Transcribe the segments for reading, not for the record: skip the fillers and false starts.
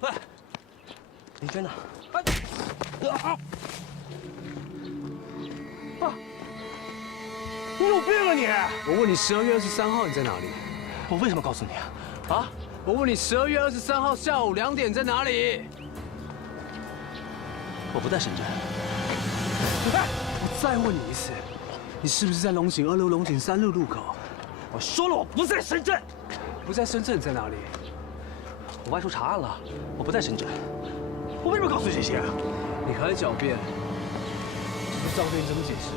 喂，李娟呢？你有病啊你！我问你，12月23号你在哪里？我为什么告诉你啊？啊？我问你，12月23号下午2点在哪里？我不在深圳。我再问你一次，你是不是在龙井2路、龙井3路路口？我说了，我不在深圳。不在深圳，你在哪里？我外出查案了，我不在深圳。我为什么告诉你这些啊？你还狡辩？这照片怎么解释？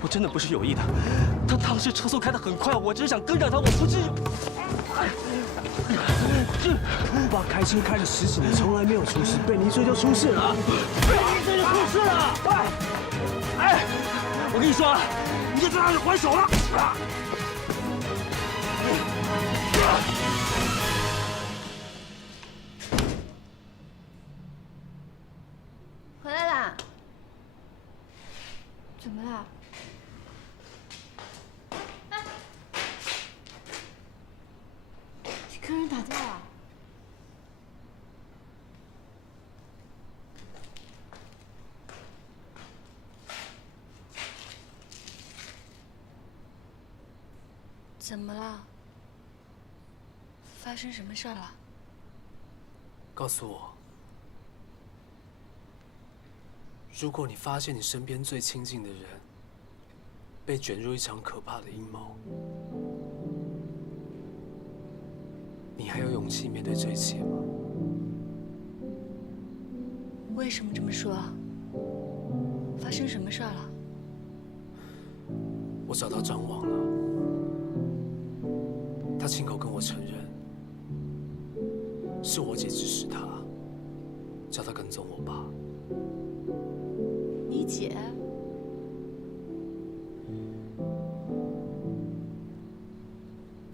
我真的不是有意的。他当时车速开得很快，我只是想跟着他，我不是。爸开车开了10几年，从来没有出事，被你一追就出事了。被你一追就出事了！哎，我跟你说啊，你就在那里还手了。回来啦？怎么啦？哎，你跟人打架了？怎么了？发生什么事儿了？告诉我，如果你发现你身边最亲近的人被卷入一场可怕的阴谋，你还有勇气面对这一切吗？为什么这么说啊？发生什么事儿了？我找到张望了，他亲口跟我承认，是我姐指使他，叫他跟踪我爸。你姐？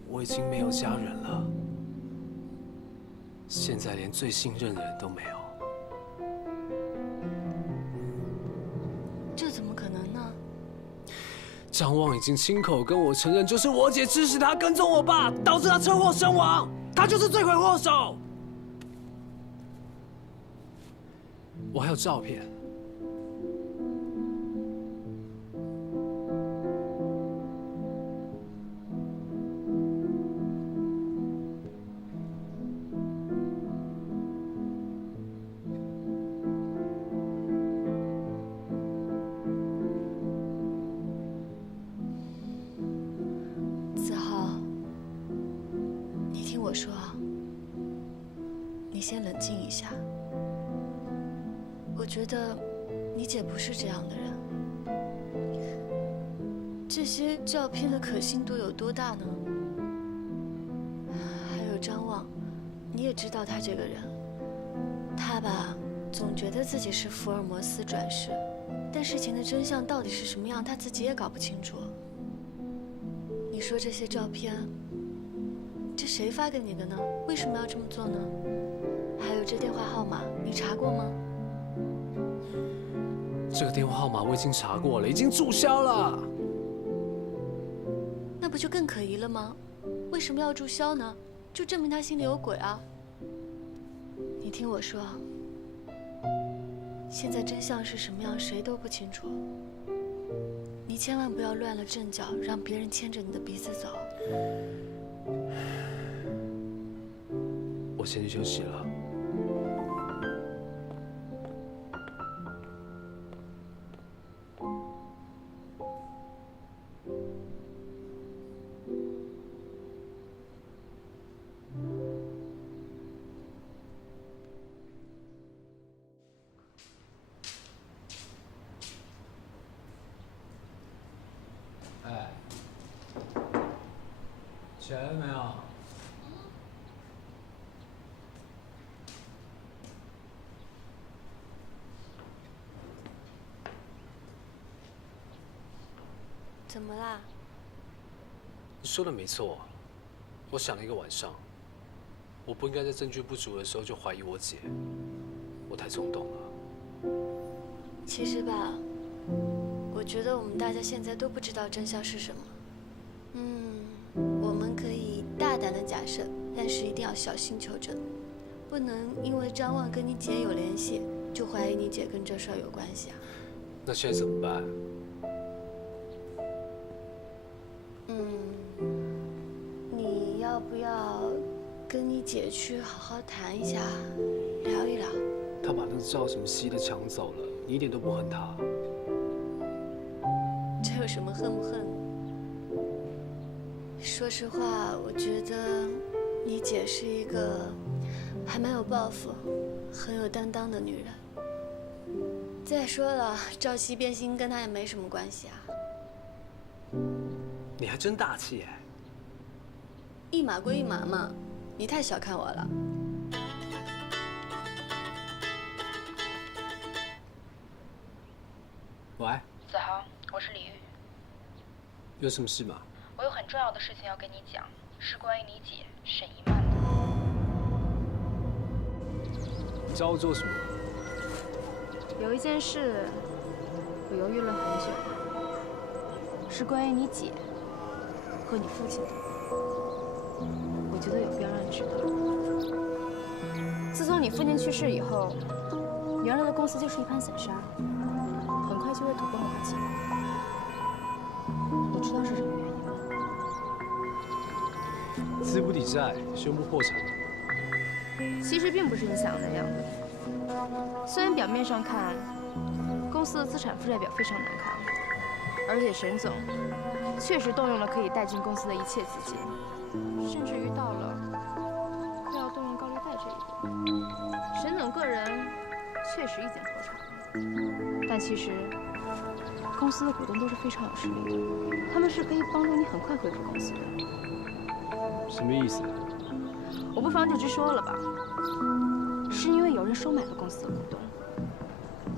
我已经没有家人了，现在连最信任的人都没有。这怎么可能呢？张望已经亲口跟我承认，就是我姐指使他跟踪我爸，导致他车祸身亡，他就是罪魁祸首。我还有照片。子豪，你听我说啊，你先冷静一下。我觉得你姐不是这样的人。这些照片的可信度有多大呢？还有张望，你也知道他这个人，他吧，总觉得自己是福尔摩斯转世，但事情的真相到底是什么样，他自己也搞不清楚。你说这些照片，这谁发给你的呢？为什么要这么做呢？还有这电话号码，你查过吗？这个电话号码我已经查过了，已经注销了。那不就更可疑了吗？为什么要注销呢？就证明他心里有鬼啊！你听我说，现在真相是什么样，谁都不清楚。你千万不要乱了阵脚，让别人牵着你的鼻子走。我先去休息了。哎，起来了没有？怎么啦？你说的没错，我想了一个晚上，我不应该在证据不足的时候就怀疑我姐，我太冲动了。其实吧，我觉得我们大家现在都不知道真相是什么。我们可以的假设，但是一定要小心求证，不能因为张望跟你姐有联系，就怀疑你姐跟这事儿有关系啊。那现在怎么办？你要不要跟你姐去好好谈一下，聊一聊？他把那个赵什么熙的抢走了，你一点都不恨他？这有什么恨不恨？说实话，我觉得你姐是一个还蛮有抱负、很有担当的女人。再说了，赵熙变心跟她也没什么关系啊。你还真大气哎！一码归一码嘛，你太小看我了。喂，子豪，我是李玉，有什么事吗？我有很重要的事情要跟你讲，是关于你姐沈一曼的。你找我做什么？有一件事，我犹豫了很久，是关于你姐和你父亲的。我觉得有必要让你知道。自从你父亲去世以后，原来的公司就是一盘散沙，很快就会土崩瓦解。你知道是什么原因吗？资不抵债，宣布破产。其实并不是你想的那样的。虽然表面上看，公司的资产负债表非常难看，而且沈总确实动用了可以贷进公司的一切资金，甚至于到了快要动用高利贷这一步。沈总个人确实已经破产了，但其实公司的股东都是非常有实力的，他们是可以帮助你很快恢复公司的。什么意思？我不妨就直说了吧，是因为有人收买了公司的股东，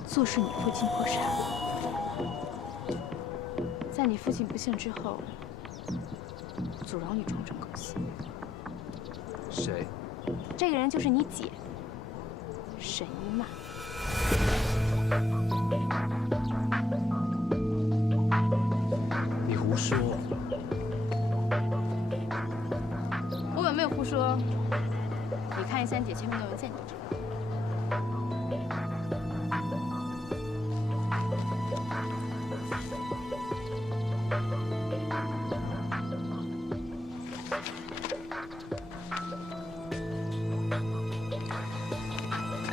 坐视你父亲破产，在你父亲不幸之后，阻挠你重整公司。谁？这个人就是你姐，沈一曼。你胡说！我有没有胡说？你看一下你姐签名的文件，你就知道。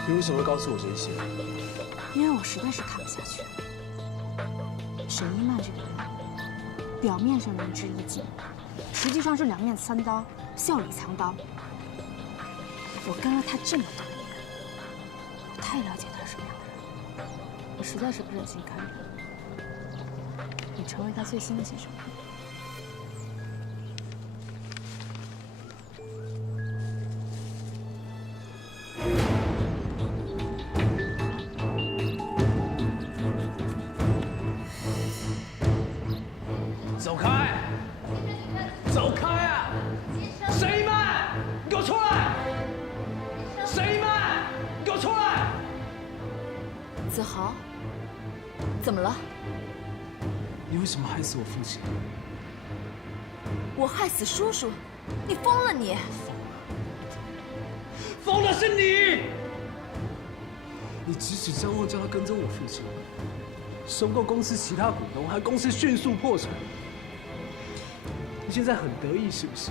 你为什么会告诉我这些？因为我实在是看不下去了。沈一曼这个人，表面上仁至义尽，实际上是两面三刀，笑里藏刀。我跟了他这么多年，我太了解他是什么样的人，我实在是不忍心干预你成为他最新的亲生女儿。走开！走开啊！沈一曼，你给我出来！沈一曼，你给我出来！子豪，怎么了？你为什么害死我父亲？我害死叔叔？你疯了你！疯的是你！你指使张望叫他跟踪我父亲，收购公司其他股东，害公司迅速破产。你现在很得意是不是？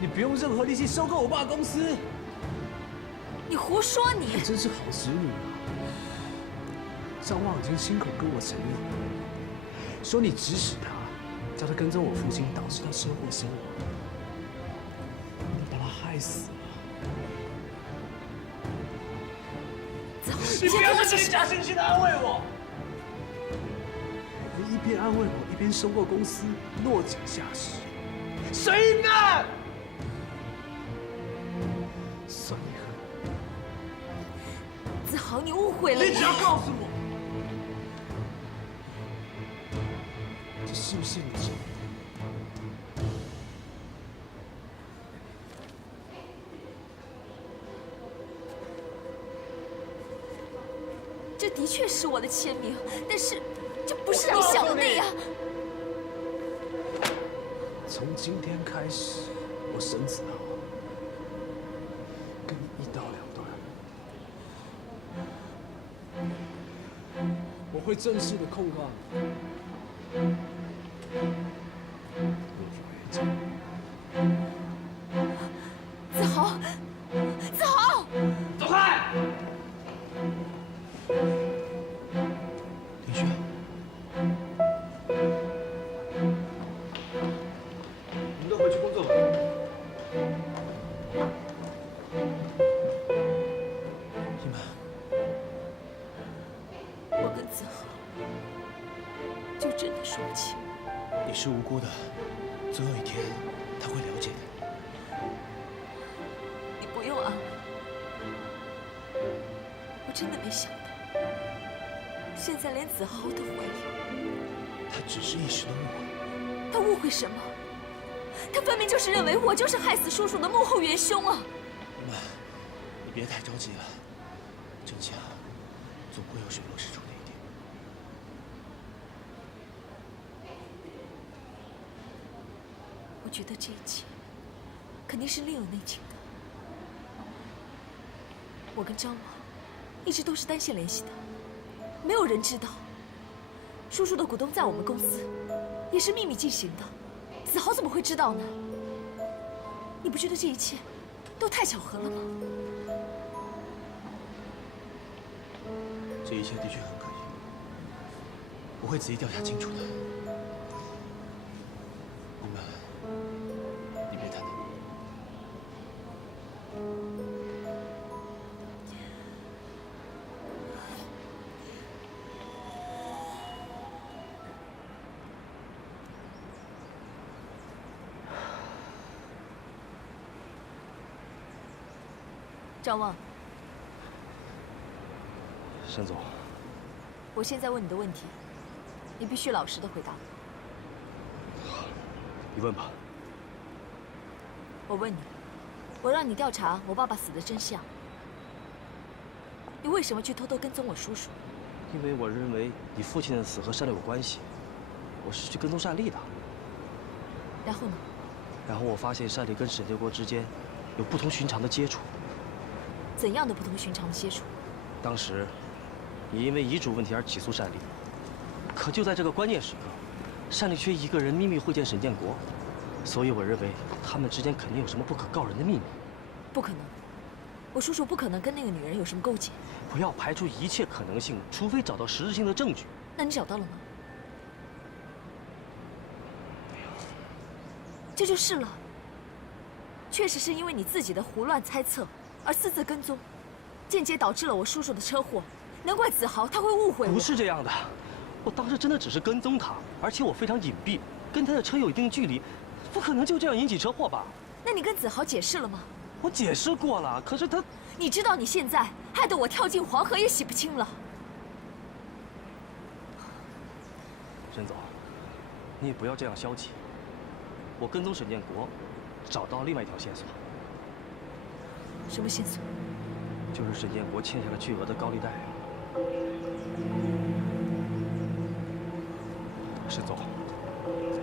你不用任何力气收购我爸公司，你胡说你！你真是好侄女啊！张望已经亲口跟我承认，说你指使他，叫他跟踪我父亲，导致他车祸身亡，你把他害死了。子豪，你不要在这里假惺惺的安慰我！你一边安慰我，一边收购公司，落井下石。沈一曼，算你狠！子豪，你误会了。你只要告诉我，这是不是你做的？这的确是我的签名，但是这不是你想的那样。从今天开始，我沈子豪跟你一刀两断。我会正式的控告你。子豪，子豪，走开！林轩，你们都回去工作吧。你们，我跟子豪就真的说不清。你是无辜的，总有一天他会了解的。你不用安慰，我真的没想到，现在连子豪都怀疑。他只是一时的误会。他误会什么？他分明就是认为我就是害死叔叔的幕后元凶啊！妈，你别太着急了，真相总会有水落石出的一天。我觉得这一切肯定是另有内情的。我跟张王一直都是单线联系的，没有人知道叔叔的股东在我们公司也是秘密进行的。子豪怎么会知道呢？你不觉得这一切都太巧合了吗？这一切的确很可疑，我会仔细调查清楚的。你们，你别担心。张望，沈总，我现在问你的问题，你必须老实的回答。你问吧。我问你，我让你调查我爸爸死的真相，你为什么去偷偷跟踪我叔叔？因为我认为你父亲的死和单立有关系，我是去跟踪单立的。然后呢？然后我发现单立跟沈建国之间有不同寻常的接触。怎样的不同寻常的接触？当时，你因为遗嘱问题而起诉单立，可就在这个关键时刻，单立却一个人秘密会见沈建国，所以我认为他们之间肯定有什么不可告人的秘密。不可能，我叔叔不可能跟那个女人有什么勾结。不要排除一切可能性，除非找到实质性的证据。那你找到了吗？这就是了。确实是因为你自己的胡乱猜测而私自跟踪，间接导致了我叔叔的车祸。难怪子豪他会误会我。不是这样的，我当时真的只是跟踪他，而且我非常隐蔽，跟他的车有一定距离，不可能就这样引起车祸吧？那你跟子豪解释了吗？我解释过了，可是他……你知道你现在害得我跳进黄河也洗不清了。沈总，你也不要这样消极。我跟踪沈建国，找到另外一条线索。什么线索？就是沈建国欠下了巨额的高利贷。沈总，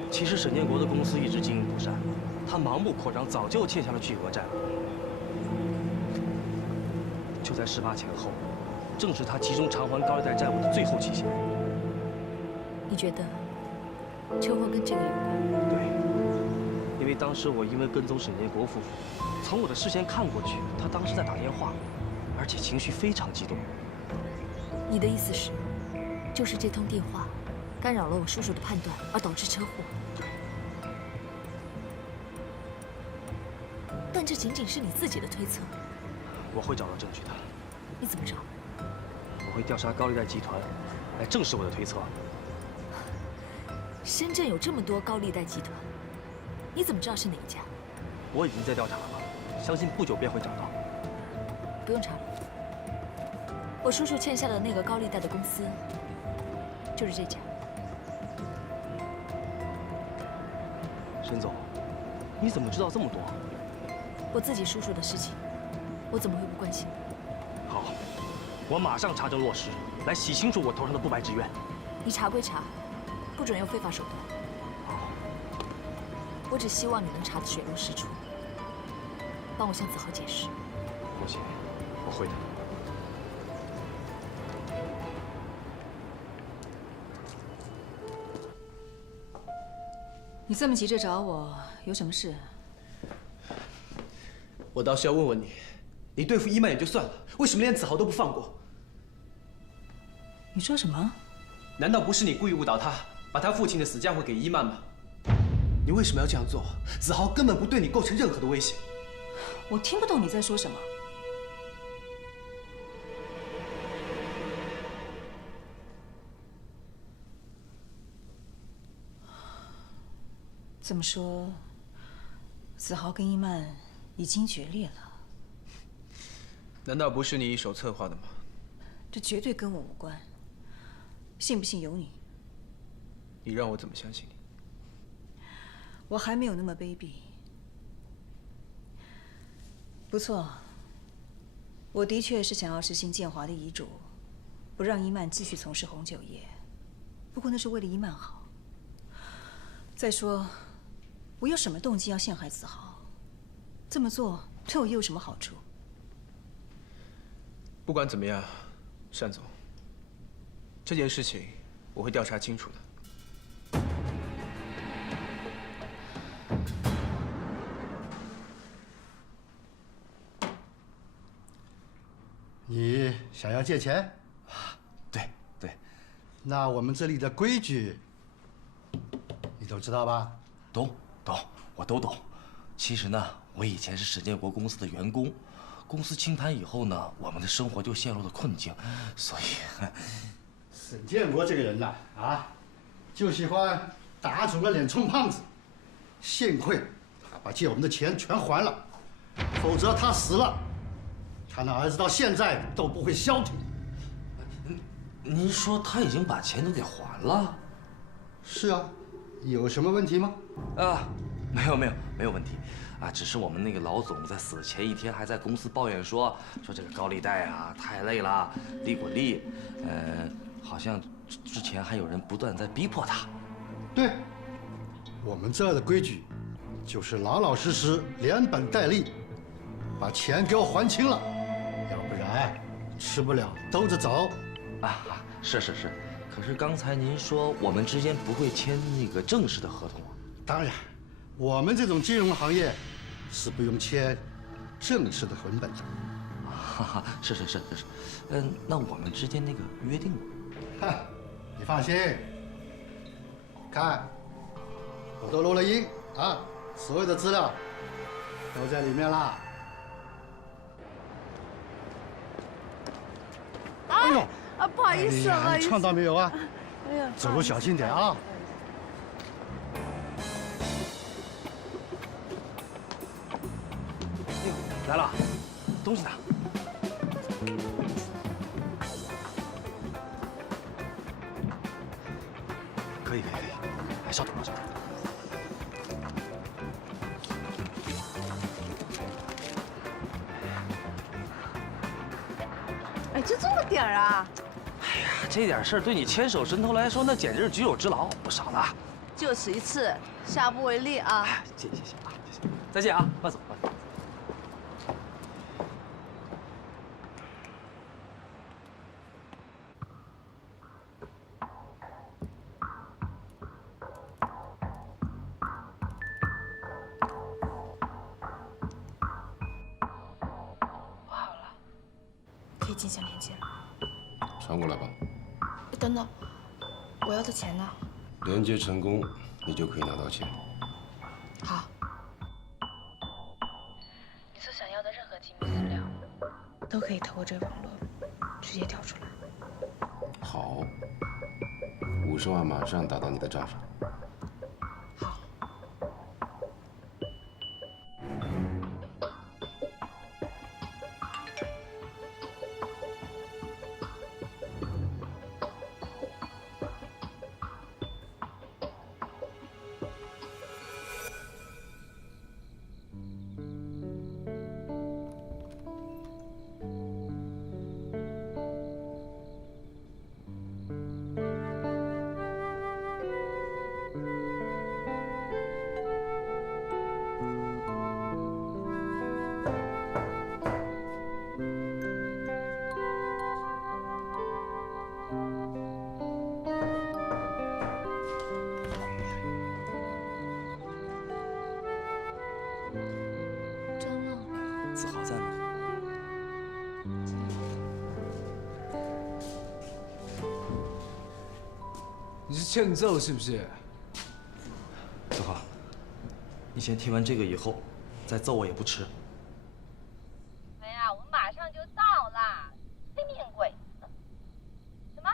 其实沈建国的公司一直经营不善，他盲目扩张，早就欠下了巨额债务。就在事发前后，正是他集中偿还高利贷债务的最后期限。你觉得车祸跟这个有关？对，因为当时我因为跟踪沈建国夫妇，从我的视线看过去，他当时在打电话，而且情绪非常激动。你的意思是，就是这通电话干扰了我叔叔的判断，而导致车祸？但这仅仅是你自己的推测。我会找到证据的。你怎么找？我会调查高利贷集团，来证实我的推测。深圳有这么多高利贷集团，你怎么知道是哪一家？我已经在调查了，相信不久便会找到。不用查了，我叔叔欠下的那个高利贷的公司，就是这家。沈总，你怎么知道这么多？我自己叔叔的事情，我怎么会不关心？好，我马上查证落实，来洗清楚我头上的不白之冤。你查归查，不准用非法手段。好，我只希望你能查得水落石出。帮我向子豪解释。不行，我会的。你这么急着找我，有什么事？我倒是要问问你，你对付伊曼也就算了，为什么连子豪都不放过？你说什么？难道不是你故意误导他，把他父亲的死嫁祸给伊曼吗？你为什么要这样做？子豪根本不对你构成任何的威胁。我听不懂你在说什么。这么说，子豪跟伊曼已经决裂了？难道不是你一手策划的吗？这绝对跟我无关。信不信由你。你让我怎么相信你？我还没有那么卑鄙。不错，我的确是想要实行建华的遗嘱，不让伊曼继续从事红酒业。不过那是为了伊曼好。再说，我有什么动机要陷害子豪？这么做对我又有什么好处？不管怎么样，单总，这件事情我会调查清楚的。你想要借钱？对对，那我们这里的规矩，你都知道吧？懂，我都懂。其实呢，我以前是沈建国公司的员工，公司清盘以后呢，我们的生活就陷入了困境，所以。沈建国这个人呐，就喜欢打肿了脸充胖子。幸亏他把借我们的钱全还了，否则他死了，他那儿子到现在都不会消停。您说他已经把钱都给还了？是啊，有什么问题吗？没有问题，只是我们那个老总在死前一天还在公司抱怨说这个高利贷啊太累了，利滚利，好像之前还有人不断在逼迫他。对，我们这儿的规矩就是老老实实连本带利，把钱给我还清了，要不然吃不了兜着走。是，可是刚才您说我们之间不会签那个正式的合同啊？当然，我们这种金融行业是不用签正式的文本的。是，那我们之间那个约定呢？你放心，看，我都录了音所有的资料都在里面啦。哎呦！不好意思，不好意思。撞到没有啊？哎呀，走路小心点啊！来了，东西呢？可以，稍等。哎，就这么点儿啊？哎呀，这点事儿对你牵手神偷来说，那简直是举手之劳，不少了。就此一次，下不为例啊！谢谢，再见啊，慢走。可以进行连接了。传过来吧。等等，我要的钱呢？连接成功，你就可以拿到钱。好。你所想要的任何机密资料，都可以透过这个网络直接调出来。好，50万马上打到你的账上。好。欠揍是不是？子豪，你先听完这个以后，再揍我也不迟。哎呀，我马上就到了，真命鬼！什么？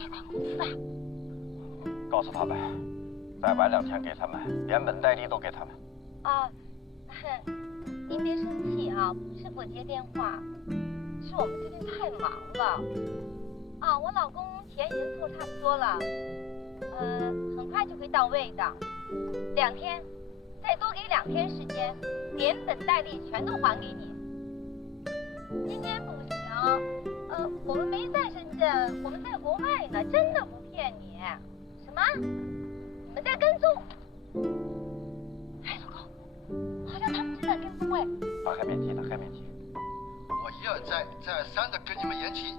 他管公司的。告诉他们，再晚2天给他们，连本带利都给他们。啊，您别生气啊，不是不接电话，是我们这边太忙了。啊，我老公钱已经凑差不多了，很快就会到位的，2天，再多给2天时间，连本带利全都还给你。今天不行，我们没在深圳，我们在国外呢，真的不骗你。什么？你们在跟踪？哎，老公，好像他们真在跟踪哎。他还没急呢，还没急。我一而再、再而三的跟你们言起，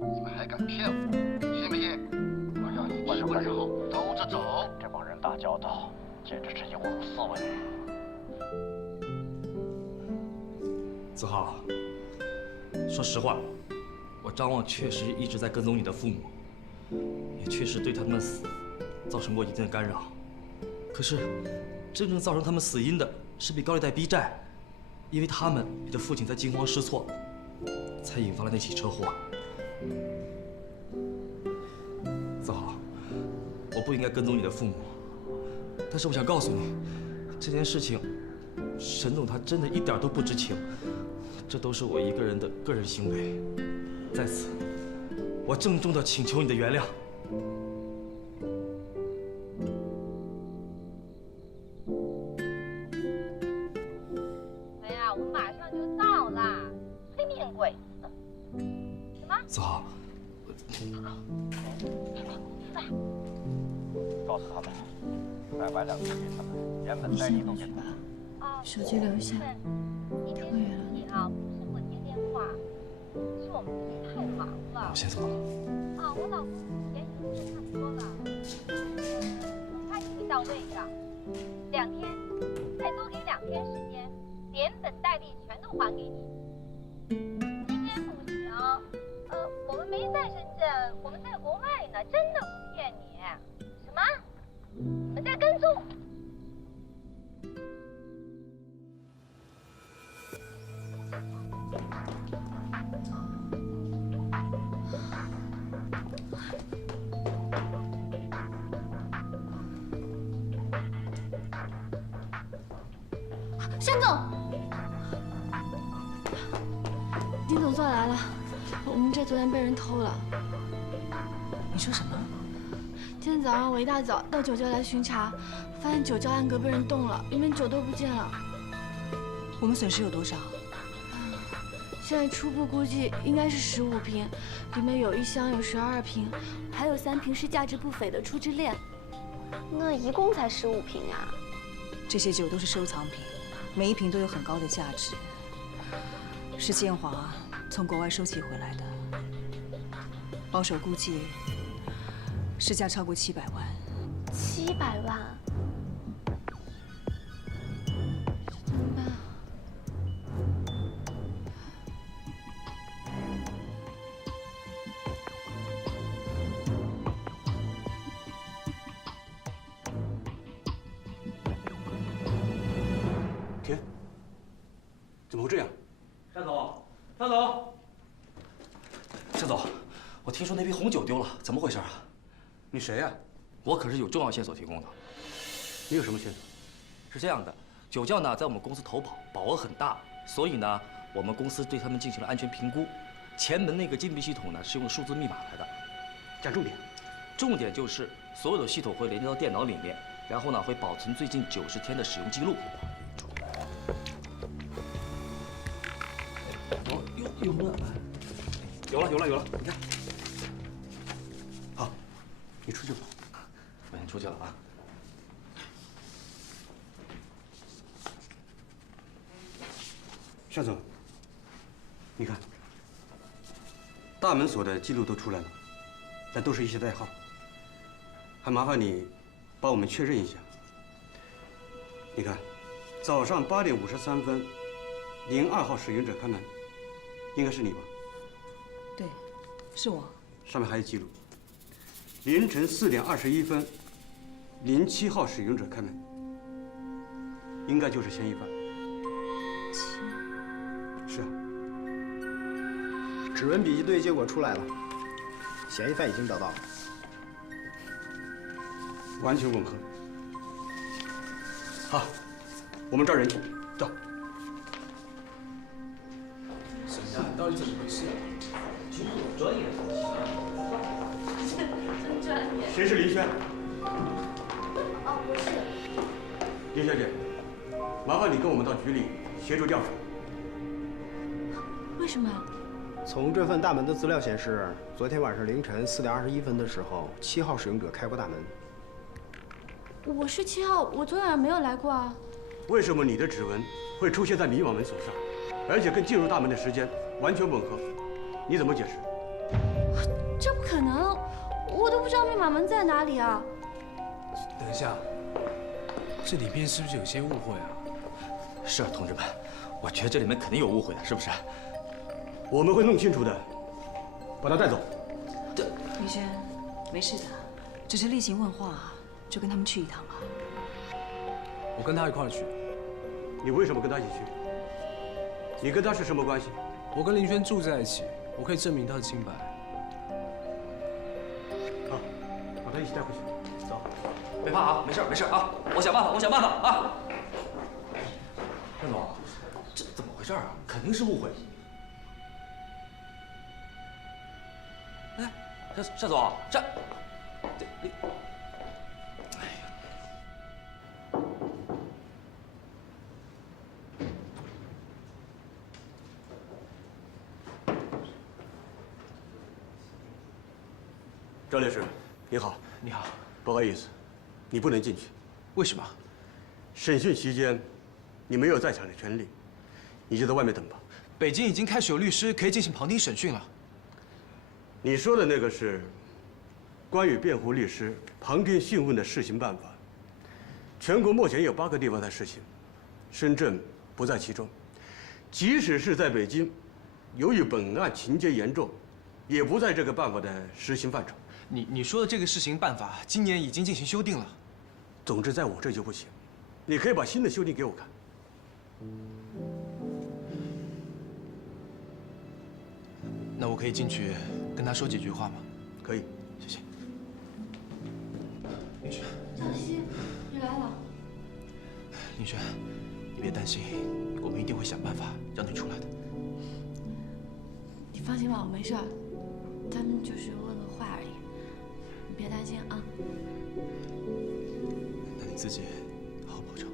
你们还敢骗我，信不信？我要你吃完后兜着走。这帮人打交道，简直是有辱斯文。子豪，说实话，我张望确实一直在跟踪你的父母，也确实对他们死造成过一定的干扰。可是，真正造成他们死因的是被高利贷逼债，因为他们你的父亲在惊慌失措，才引发了那起车祸。子豪，我不应该跟踪你的父母，但是我想告诉你，这件事情，沈总他真的一点都不知情，这都是我一个人的个人行为。在此，我郑重地请求你的原谅。哎呀，我马上就到了，催命鬼！什么？子豪，告诉他们，再晚2天给他们，连本带利都给他们。啊，手机留下。您别生气啊，不是不接电话，是我们这边太忙了。我先走了。啊，我老公钱已经差不多了，很快就会到位的，2天，再多给2天时间，连本带利全都还给你。今天不行，我们没在深圳，我们在国外呢，真的不骗你。什么？你们在跟踪？沈总，丁总算来了，我们这昨天被人偷了。你说什么？今天早上我一大早到酒窖来巡查，发现酒窖暗格被人动了，里面酒都不见了。我们损失有多少？现在初步估计应该是15瓶，里面有1箱有12瓶，还有3瓶是价值不菲的出之恋。那一共才15瓶呀？这些酒都是收藏品，每一瓶都有很高的价值，是建华从国外收集回来的，保守估计市价超过700万。700万？怎么办？天，怎么会这样？单总，单总，单总，我听说那瓶红酒丢了，怎么回事啊？你谁呀？我可是有重要线索提供的。你有什么线索？是这样的，酒窖呢在我们公司投保，保额很大，所以呢我们公司对他们进行了安全评估。前门那个禁闭系统呢是用数字密码来的。讲重点。重点就是所有的系统会连接到电脑里面，然后呢会保存最近90天的使用记录。有了，你看。好，你出去吧。我先出去了啊。夏总，你看，大门锁的记录都出来了，但都是一些代号，还麻烦你帮我们确认一下。你看，早上8点53分，02号使用者开门，应该是你吧？对，是我。上面还有记录。凌晨4点21分，07号使用者开门，应该就是嫌疑犯。是啊。指纹笔记对结果出来了，嫌疑犯已经找到了，完全吻合。好，我们抓人去，走。沈大，到底怎么回事啊？专业。真专业。谁是林轩？哦，不是。林小姐，麻烦你跟我们到局里协助调查。为什么？从这份大门的资料显示，昨天晚上凌晨4点21分的时候，7号使用者开过大门。我是7号，我昨晚没有来过啊。为什么你的指纹会出现在密码门手上，而且跟进入大门的时间完全吻合？你怎么解释？这不可能，我都不知道密码门在哪里啊。等一下，这里边是不是有些误会啊？是啊，同志们，我觉得这里面肯定有误会的，是不是？我们会弄清楚的，把他带走。林轩，没事的，只是例行问话，就跟他们去一趟吧。我跟他一块儿去。你为什么跟他一起去？你跟他是什么关系？我跟林轩住在一起，我可以证明他的清白。好，把他一起带回去。走，别怕啊，没事没事啊，我想办法啊。任总，这怎么回事啊？肯定是误会。哎，单总，你，哎呀，赵律师，你好。你好。不好意思，你不能进去。为什么？审讯期间，你没有在场的权利，你就在外面等吧。北京已经开始有律师可以进行旁听审讯了。你说的那个是关于辩护律师旁听讯问的试行办法，全国目前有8个地方在实行，深圳不在其中。即使是在北京，由于本案情节严重，也不在这个办法的实行范畴。你说的这个试行办法，今年已经进行修订了。总之，在我这就不行。你可以把新的修订给我看。那我可以进去跟他说几句话吗？可以，谢谢。林轩，小希，你来了。林轩，你别担心，我们一定会想办法让你出来的。你放心吧，我没事儿，他们就是问个话而已，你别担心啊。那你自己好好保重。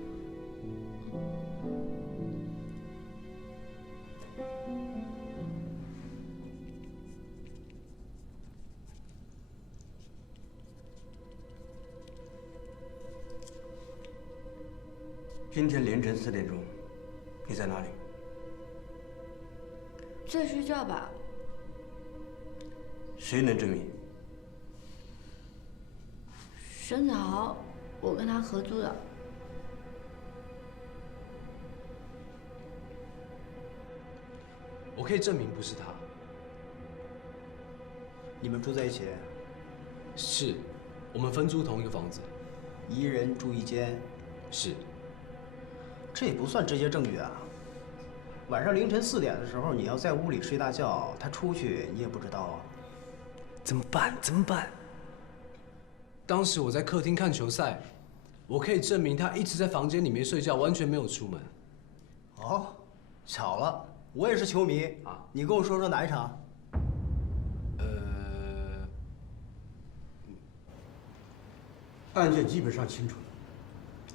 今天凌晨4点钟，你在哪里？在睡觉吧。谁能证明？沈子豪，我跟他合租的。我可以证明不是他。你们住在一起？是，我们分租同一个房子。一人住一间？是。这也不算直接证据啊。晚上凌晨4点的时候，你要在屋里睡大觉，他出去你也不知道啊。怎么办？怎么办？当时我在客厅看球赛，我可以证明他一直在房间里面睡觉，完全没有出门。哦，巧了，我也是球迷啊。你跟我说说哪一场？案件基本上清楚了，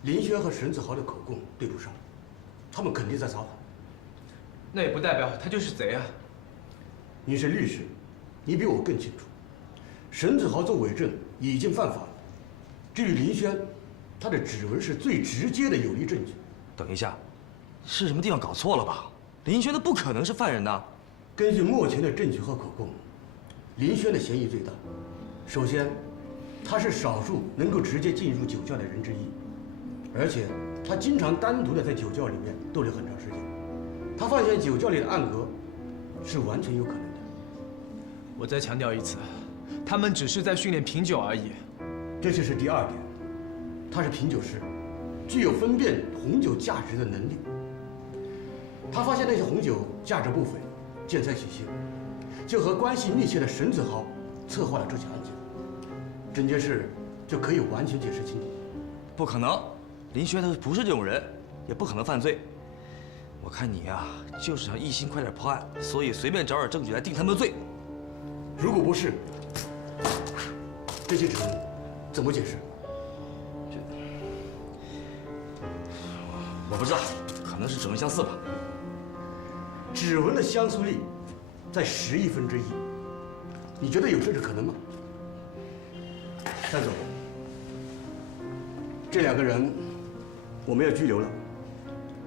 林轩和沈子豪的口供对不上，他们肯定在撒谎。那也不代表他就是贼啊。你是律师，你比我更清楚。沈子豪做伪证已经犯法了。至于林轩，他的指纹是最直接的有力证据。等一下，是什么地方搞错了吧？林轩他不可能是犯人呐。根据目前的证据和口供，林轩的嫌疑最大。首先，他是少数能够直接进入酒窖的人之一，而且他经常单独的在酒窖里面逗留很长时间。他发现酒窖里的暗格是完全有可能的。我再强调一次，他们只是在训练品酒而已。这就是第二点，他是品酒师，具有分辨红酒价值的能力。他发现那些红酒价值不菲，见财起心，就和关系密切的沈子豪策划了这起案件，整件事就可以完全解释清楚。不可能，林轩他不是这种人，也不可能犯罪。我看你呀，就是想一心快点破案，所以随便找点证据来定他们的罪。如果不是，这些指纹怎么解释？我不知道，可能是指纹相似吧。指纹的相似率在10亿分之一，你觉得有这种可能吗？单总，这2个人我们要拘留了，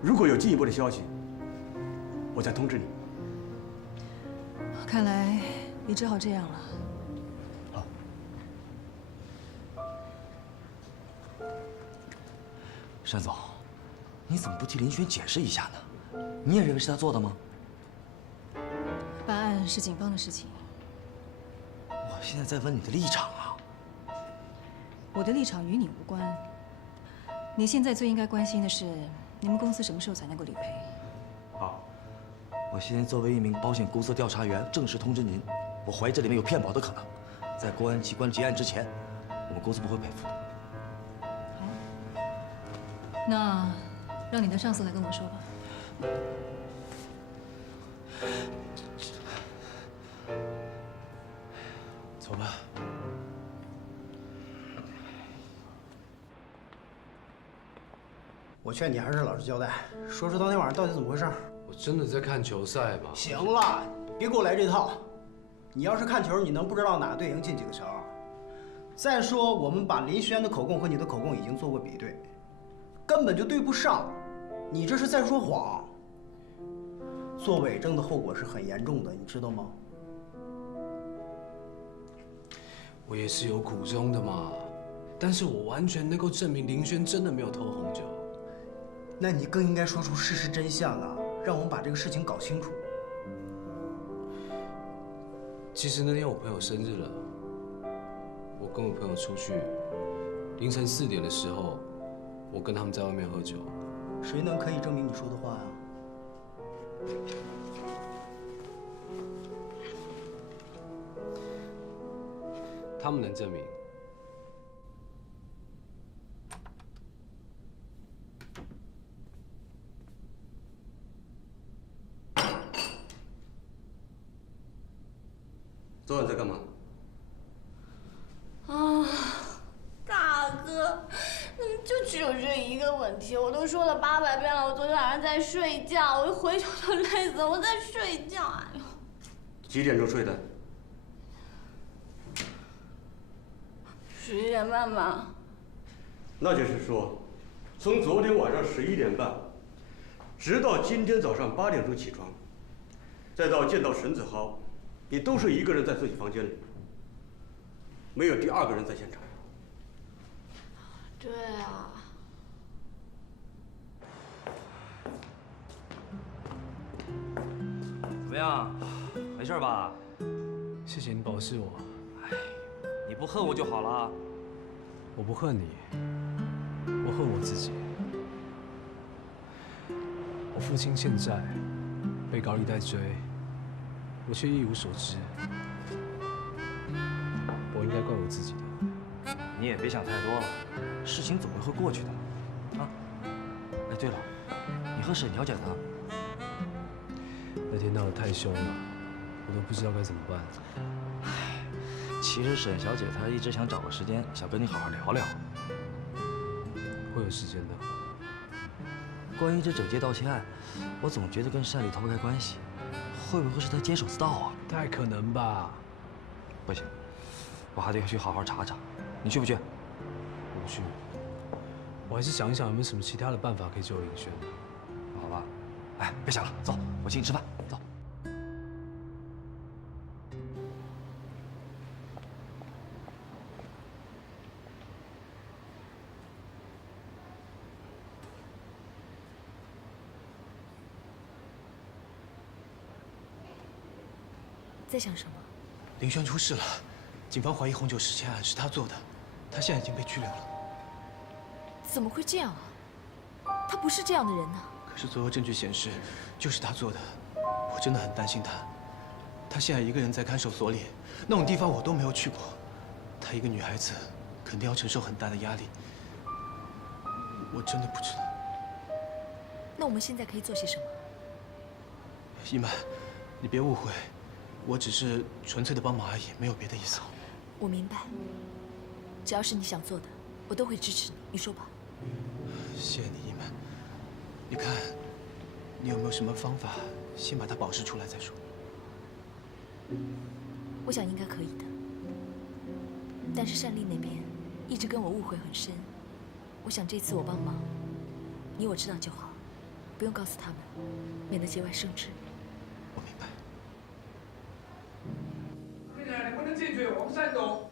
如果有进一步的消息，我再通知你。看来也只好这样了。单总，你怎么不替林轩解释一下呢？你也认为是他做的吗？办案是警方的事情，我现在在问你的立场啊。我的立场与你无关。你现在最应该关心的是，你们公司什么时候才能够理赔？好，我现在作为一名保险公司调查员，正式通知您，我怀疑这里面有骗保的可能，在公安机关结案之前，我们公司不会赔付的。那让你的上司来跟我说吧。走吧。我劝你还是老实交代，说说当天晚上到底怎么回事。我真的在看球赛吗？行了，别给我来这套。你要是看球，你能不知道哪队赢进几个球？再说，我们把林轩的口供和你的口供已经做过比对，根本就对不上。你这是在说谎。做伪证的后果是很严重的，你知道吗？我也是有苦衷的嘛，但是我完全能够证明林轩真的没有偷红酒。那你更应该说出事实真相啊，让我们把这个事情搞清楚。其实那天我朋友生日了，我跟我朋友出去，凌晨4点的时候，我跟他们在外面喝酒。谁能可以证明你说的话呀？他们能证明。昨晚在干嘛？啊，大哥，怎么就只有这一个问题？我都说了800遍了，我昨天晚上在睡觉，我一回头都累死了，我在睡觉。哎呦，几点钟睡的11点半吧。那就是说，从昨天晚上11点半，直到今天早上8点钟起床，再到见到沈子豪，你都是一个人在自己房间里，没有第2个人在现场。对啊。怎么样？没事吧？谢谢你保释我。你不恨我就好了。我不恨你，我恨我自己。我父亲欠债，被高利贷追，我却一无所知。我应该怪我自己的。你也别想太多了，事情总会过去的。啊，哎，对了，你和沈小姐呢？那天闹得太凶了，我都不知道该怎么办。其实沈小姐她一直想找个时间，想跟你好好聊聊。会有时间的。关于这整件盗窃案，我总觉得跟单立脱不开关系，会不会是他监守自盗啊？太可能吧。不行，我还得去好好查查。你去不去？我不去。我还是想一想有没有什么其他的办法可以救林轩。好吧。哎，别想了，走，我请你吃饭，走。在想什么？林轩出事了，警方怀疑红酒失窃案是他做的，他现在已经被拘留了。怎么会这样啊？他不是这样的人啊！可是所有证据显示，就是他做的。我真的很担心他。他现在一个人在看守所里，那种地方我都没有去过。她一个女孩子，肯定要承受很大的压力。我真的不知道。那我们现在可以做些什么？一曼，你别误会，我只是纯粹的帮忙而已，没有别的意思。我明白，只要是你想做的，我都会支持你。你说吧。谢谢你，一曼。你看，你有没有什么方法，先把它保释出来再说？我想应该可以的。但是单丽那边一直跟我误会很深，我想这次我帮忙，你我知道就好，不用告诉他们，免得节外生枝。我明白。现在能不能进去？我们单独。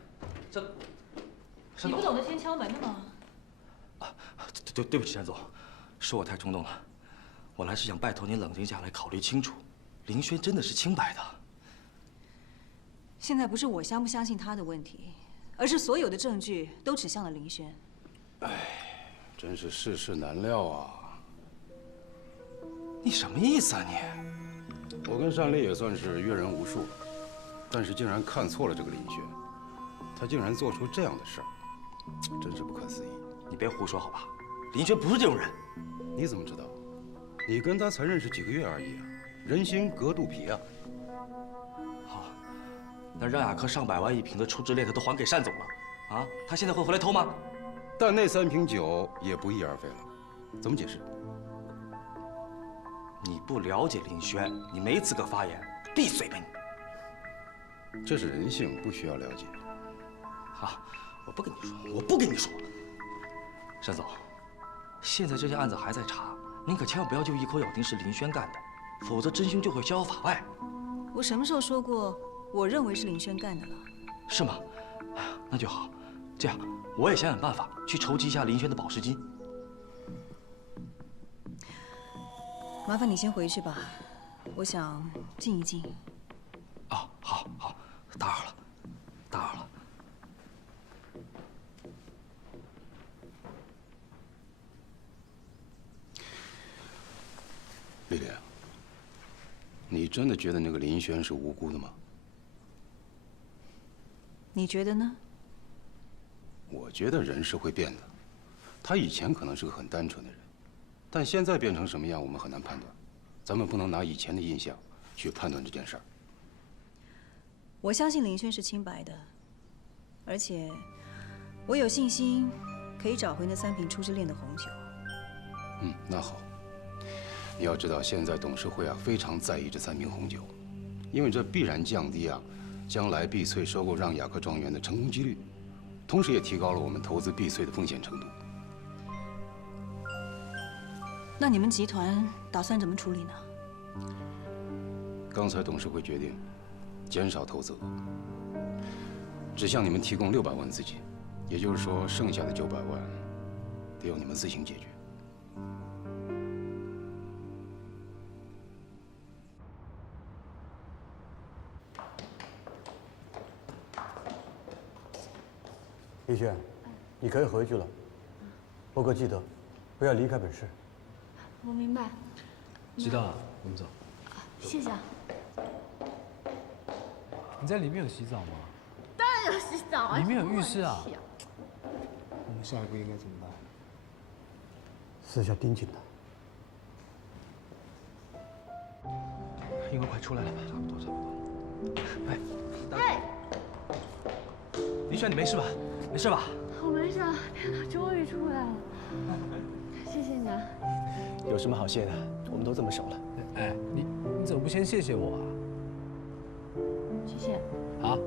你不懂得先敲门的吗？对不起，单总，是我太冲动了。我来是想拜托您冷静下来，考虑清楚，林轩真的是清白的。现在不是我相不相信他的问题，而是所有的证据都指向了林轩。哎，真是世事难料啊！你什么意思啊你？我跟单丽也算是阅人无数，但是竟然看错了这个林轩，他竟然做出这样的事儿，真是不可思议。你别胡说好吧？林轩不是这种人。你怎么知道？你跟他才认识几个月而已啊，人心隔肚皮啊。好，那让雅克上百万一瓶的初之恋他都还给单总了，啊，他现在会回来偷吗？但那3瓶酒也不翼而飞了，怎么解释？你不了解林轩，你没资格发言，闭嘴吧你！这是人性，不需要了解。好，我不跟你说，我不跟你说。单总，现在这件案子还在查，您可千万不要就一口咬定是林轩干的，否则真凶就会逍遥法外。我什么时候说过我认为是林轩干的了？是吗？哎呀，那就好。这样，我也想想办法去筹集一下林轩的保释金。麻烦你先回去吧，我想静一静。哦，好，打扰了，打扰了。丽丽，你真的觉得那个林轩是无辜的吗？你觉得呢？我觉得人是会变的，他以前可能是个很单纯的人，但现在变成什么样，我们很难判断。咱们不能拿以前的印象去判断这件事儿。我相信林轩是清白的，而且我有信心可以找回那3瓶初之恋的红酒。那好。你要知道，现在董事会非常在意这3瓶红酒，因为这必然降低将来碧翠收购让雅克庄园的成功几率，同时也提高了我们投资碧翠的风险程度。那你们集团打算怎么处理呢？刚才董事会决定减少投资额，只向你们提供600万资金，也就是说，剩下的900万得由你们自行解决。丽轩，你可以回去了。不过记得，不要离开本市。我明白。知道了，我们走。谢谢啊。你在里面有洗澡吗？当然有洗澡啊。里面有浴室啊。我们下一步应该怎么办？私下盯紧他。应该快出来了吧？差不多。哎，林轩，你没事吧？没事吧？我没事。天哪，终于出来了。谢谢你啊。有什么好谢的？我们都这么熟了。哎，你怎么不先谢谢我啊？谢谢。啊？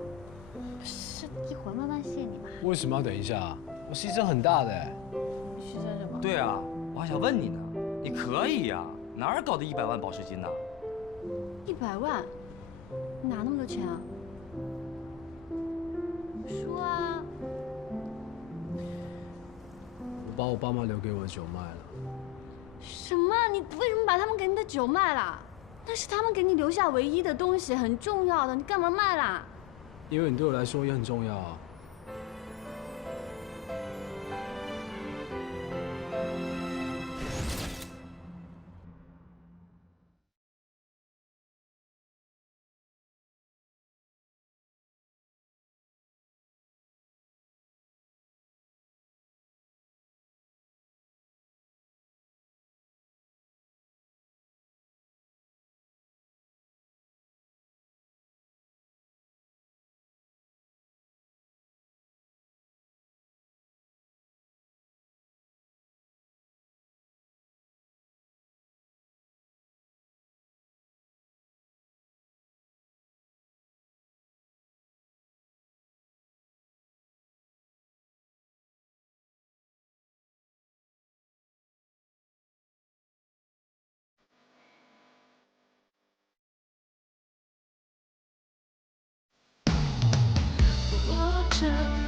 是一会儿慢慢谢你嘛。为什么要等一下？我牺牲很大的。牺牲什么？对啊，我还想问你呢，你可以呀，哪儿搞的100万保释金呢？100万？你哪那么多钱啊？说啊！我把我爸妈留给我的酒卖了。什么？你为什么把他们给你的酒卖了？那是他们给你留下唯一的东西，很重要的，你干嘛卖啦？因为你对我来说也很重要啊。我这